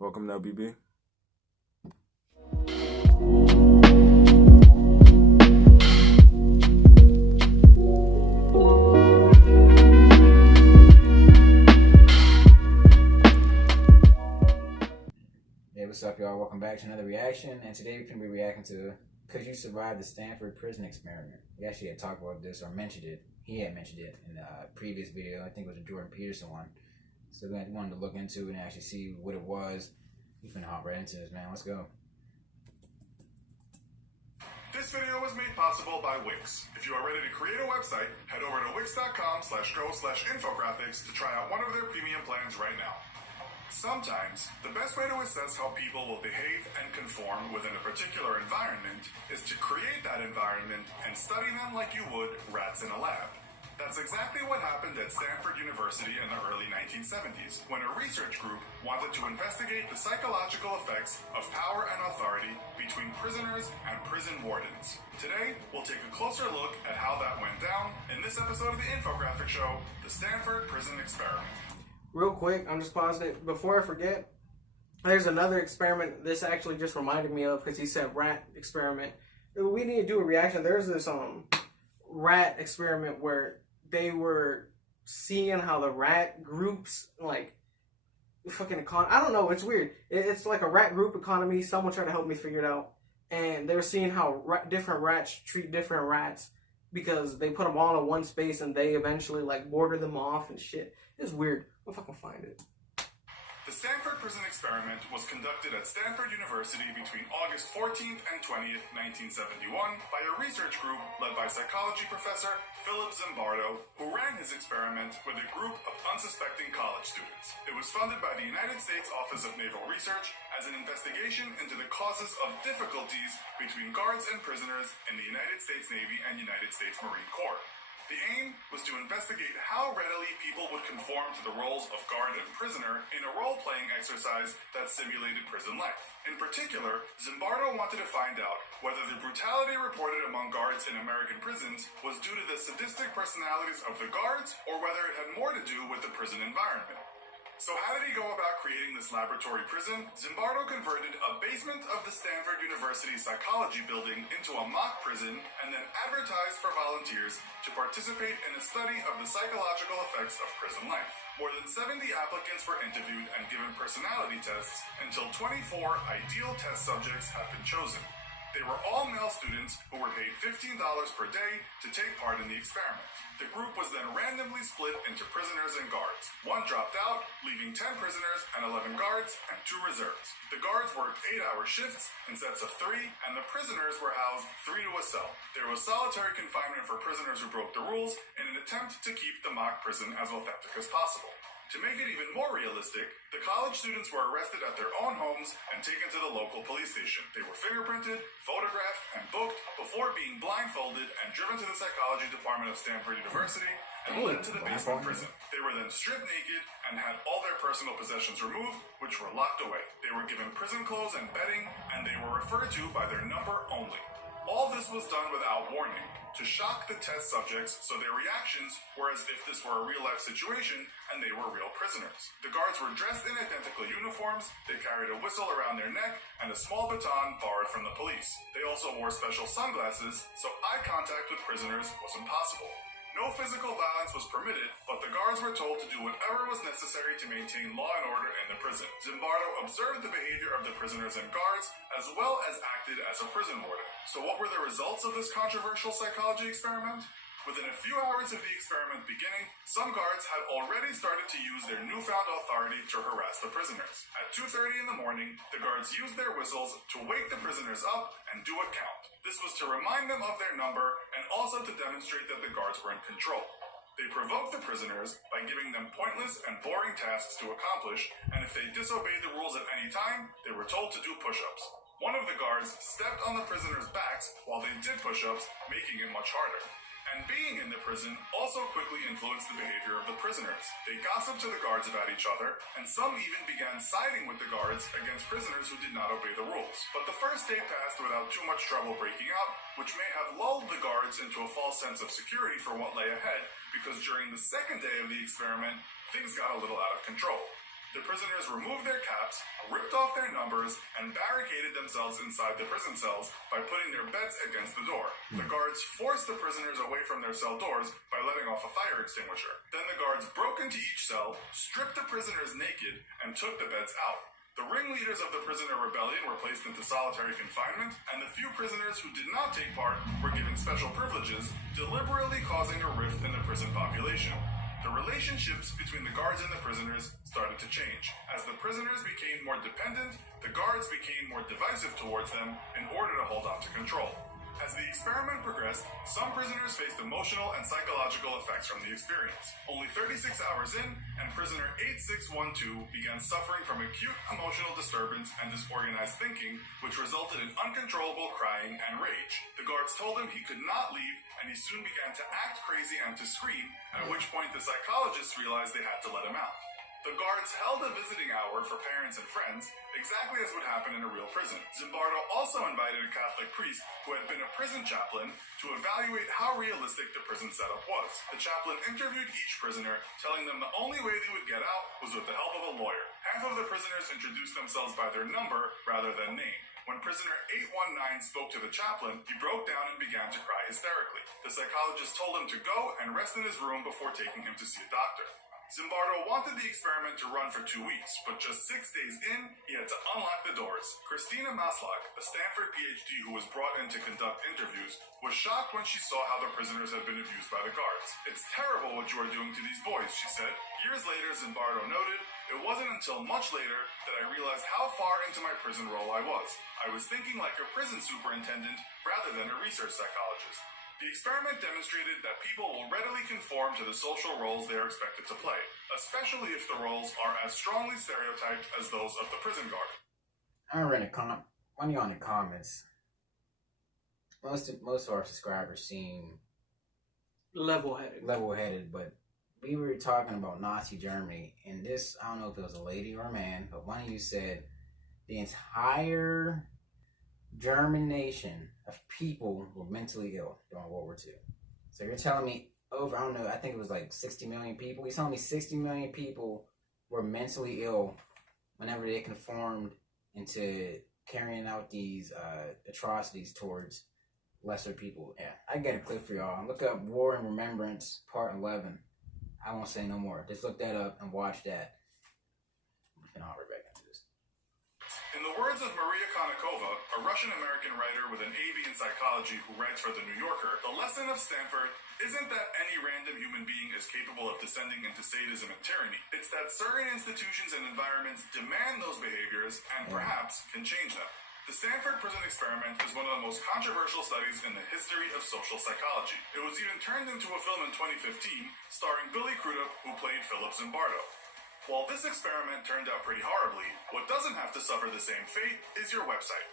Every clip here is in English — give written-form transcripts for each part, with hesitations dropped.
Welcome to LBB. Hey, what's up, y'all? Welcome back to another reaction. And today we're going to be reacting to Could You Survive the Stanford Prison Experiment? We actually had talked about this or mentioned it. He had mentioned it in a previous video. I think it was a Jordan Peterson one. So we wanted to look into it and actually see what it was. We're going to hop right into this, man. Let's go. This video was made possible by Wix. If you are ready to create a website, head over to wix.com/go/infographics to try out one of their premium plans right now. Sometimes, the best way to assess how people will behave and conform within a particular environment is to create that environment and study them like you would rats in a lab. That's exactly what happened at Stanford University in the early 1970s, when a research group wanted to investigate the psychological effects of power and authority between prisoners and prison wardens. Today, we'll take a closer look at how that went down in this episode of the infographic show, The Stanford Prison Experiment. Real quick, I'm just pausing it. Before I forget, there's another experiment this actually just reminded me of because he said rat experiment. We need to do a reaction. There's this rat experiment where they were seeing how the rat groups, like, I don't know, it's weird. It's like a rat group economy. Someone tried to help me figure it out. And they were seeing how different rats treat different rats because they put them all in one space and they eventually, like, border them off and shit. It's weird. I'll fucking find it. The Stanford Prison Experiment was conducted at Stanford University between August 14th and 20th, 1971 by a research group led by psychology professor Philip Zimbardo, who ran his experiment with a group of unsuspecting college students. It was funded by the United States Office of Naval Research as an investigation into the causes of difficulties between guards and prisoners in the United States Navy and United States Marine Corps. The aim was to investigate how readily people would conform to the roles of guard and prisoner in a role-playing exercise that simulated prison life. In particular, Zimbardo wanted to find out whether the brutality reported among guards in American prisons was due to the sadistic personalities of the guards or whether it had more to do with the prison environment. So how did he go about creating this laboratory prison? Zimbardo converted a basement of the Stanford University Psychology Building into a mock prison and then advertised for volunteers to participate in a study of the psychological effects of prison life. More than 70 applicants were interviewed and given personality tests until 24 ideal test subjects had been chosen. They were all male students who were paid $15 per day to take part in the experiment. The group was then randomly split into prisoners and guards. One dropped out, leaving 10 prisoners and 11 guards and 2 reserves. The guards worked 8-hour shifts in sets of 3, and the prisoners were housed 3 to a cell. There was solitary confinement for prisoners who broke the rules in an attempt to keep the mock prison as authentic as possible. To make it even more realistic, the college students were arrested at their own homes and taken to the local police station. They were fingerprinted, photographed, and booked before being blindfolded and driven to the psychology department of Stanford University and led to the basement prison. They were then stripped naked and had all their personal possessions removed, which were locked away. They were given prison clothes and bedding, and they were referred to by their number only. All this was done without warning, to shock the test subjects so their reactions were as if this were a real-life situation and they were real prisoners. The guards were dressed in identical uniforms, they carried a whistle around their neck, and a small baton borrowed from the police. They also wore special sunglasses, so eye contact with prisoners was impossible. No physical violence was permitted, but the guards were told to do whatever was necessary to maintain law and order in the prison. Zimbardo observed the behavior of the prisoners and guards, as well as acted as a prison warden. So what were the results of this controversial psychology experiment? Within a few hours of the experiment beginning, some guards had already started to use their newfound authority to harass the prisoners. At 2:30 in the morning, the guards used their whistles to wake the prisoners up and do a count. This was to remind them of their number and also to demonstrate that the guards were in control. They provoked the prisoners by giving them pointless and boring tasks to accomplish, and if they disobeyed the rules at any time, they were told to do push-ups. One of the guards stepped on the prisoners' backs while they did push-ups, making it much harder. And being in the prison also quickly influenced the behavior of the prisoners. They gossiped to the guards about each other, and some even began siding with the guards against prisoners who did not obey the rules. But the first day passed without too much trouble breaking out, which may have lulled the guards into a false sense of security for what lay ahead, because during the second day of the experiment, things got a little out of control. The prisoners removed their caps, ripped off their numbers, and barricaded themselves inside the prison cells by putting their beds against the door. The guards forced the prisoners away from their cell doors by letting off a fire extinguisher. Then the guards broke into each cell, stripped the prisoners naked, and took the beds out. The ringleaders of the prisoner rebellion were placed into solitary confinement, and the few prisoners who did not take part were given special privileges, deliberately causing a rift in the prison population. The relationships between the guards and the prisoners started to change. As the prisoners became more dependent, the guards became more divisive towards them in order to hold on to control. As the experiment progressed, some prisoners faced emotional and psychological effects from the experience. Only 36 hours in, and prisoner 8612 began suffering from acute emotional disturbance and disorganized thinking, which resulted in uncontrollable crying and rage. The guards told him he could not leave, and he soon began to act crazy and to scream, at which point the psychologists realized they had to let him out. The guards held a visiting hour for parents and friends, exactly as would happen in a real prison. Zimbardo also invited a Catholic priest who had been a prison chaplain to evaluate how realistic the prison setup was. The chaplain interviewed each prisoner, telling them the only way they would get out was with the help of a lawyer. Half of the prisoners introduced themselves by their number rather than name. When prisoner 819 spoke to the chaplain, he broke down and began to cry hysterically. The psychologist told him to go and rest in his room before taking him to see a doctor. Zimbardo wanted the experiment to run for 2 weeks, but just 6 days in, he had to unlock the doors. Christina Maslach, a Stanford PhD who was brought in to conduct interviews, was shocked when she saw how the prisoners had been abused by the guards. "It's terrible what you are doing to these boys," she said. Years later, Zimbardo noted, "It wasn't until much later that I realized how far into my prison role I was. I was thinking like a prison superintendent rather than a research psychologist." The experiment demonstrated that people will readily conform to the social roles they are expected to play, especially if the roles are as strongly stereotyped as those of the prison guard. I read one of you on the comments. Most of our subscribers seem level-headed, but we were talking about Nazi Germany, and this, I don't know if it was a lady or a man, but one of you said the entire German nation of people were mentally ill during World War II. So you're telling me I think it was like 60 million people. You're telling me 60 million people were mentally ill whenever they conformed into carrying out these atrocities towards lesser people. Yeah, I got a clip for y'all. Look up War and Remembrance Part 11. I won't say no more. Just look that up and watch that. And I'll right back into this. In the words of Maria Konnikova, a Russian-American writer with an AB in psychology who writes for The New Yorker, the lesson of Stanford isn't that any random human being is capable of descending into sadism and tyranny. It's that certain institutions and environments demand those behaviors and perhaps can change them. The Stanford prison experiment is one of the most controversial studies in the history of social psychology. It was even turned into a film in 2015 starring Billy Crudup, who played Philip Zimbardo. While this experiment turned out pretty horribly, what doesn't have to suffer the same fate is your website.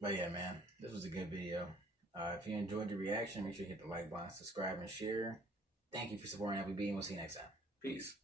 But yeah, man, this was a good video. If you enjoyed the reaction, make sure you hit the like button, subscribe, and share. Thank you for supporting LBB, and we'll see you next time. Peace.